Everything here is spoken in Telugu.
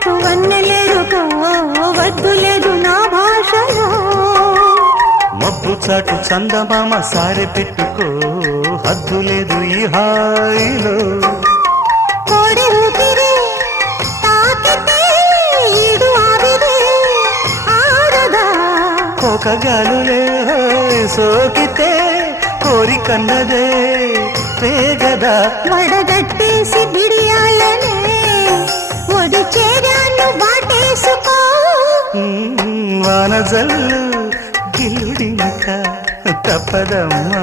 చాటు వన్నెలేరుకో వద్దు లేదు నా భాషలో మబ్బు చాటు చందమామ సారె పెట్టుకో హద్దు లేదు ఈ హాయిలో కోడి ఊపిరి తాకితే ఈడు ఆవిరే ఆడదా కోకగాలులే సోకితే కోరికన్నదే పేగదా వడగట్టేసి బిడియాలనే ఒడి చేరాను బాటేసుకో వానజల్లు గిల్లుడినక తప్పదమ్మా